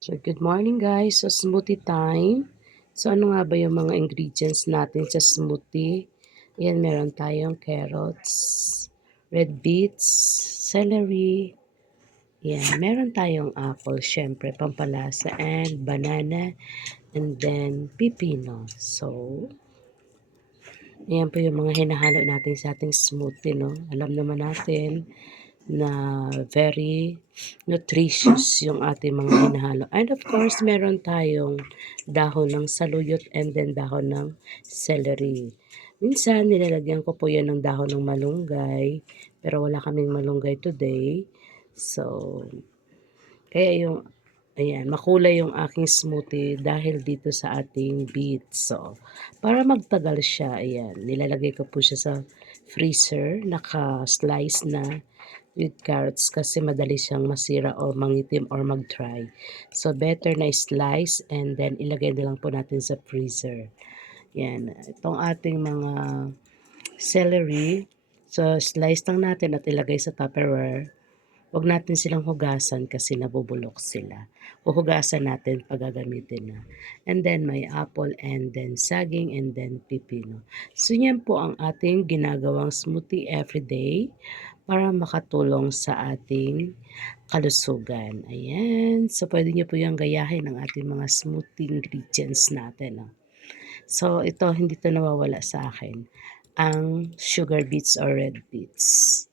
So, good morning guys. So, smoothie time. So, ano nga ba yung mga ingredients natin sa smoothie? Yan, meron tayong carrots, red beets, celery. Yan, meron tayong apple, syempre, pampalasa, and banana, and then pipino. So, ayan po yung mga hinahalo natin sa ating smoothie, no? Alam naman natin na very nutritious yung ating mga hinahalo. And of course, meron tayong dahon ng saluyot and then dahon ng celery. Minsan, nilalagyan ko po yan ng dahon ng malunggay, pero wala kaming malunggay today. So, kaya yung, ayan, makulay yung aking smoothie dahil dito sa ating beets. So, para magtagal siya, ayan, nilalagay ko po siya sa freezer, naka-slice na with carrots kasi madali siyang masira o mangitim or mag-dry. So, better na slice and then ilagay na lang po natin sa freezer. Yan. Itong ating mga celery, so slice lang natin at ilagay sa Tupperware. Huwag natin silang hugasan kasi nabubulok sila. Huhugasan natin pag gagamitin na. And then may apple and then saging and then pipino. So yan po ang ating ginagawang smoothie everyday para makatulong sa ating kalusugan. Ayan. So pwede nyo po yung gayahin ng ating mga smoothie ingredients natin. No? So ito, hindi to nawawala sa akin. Ang sugar beets or red beets.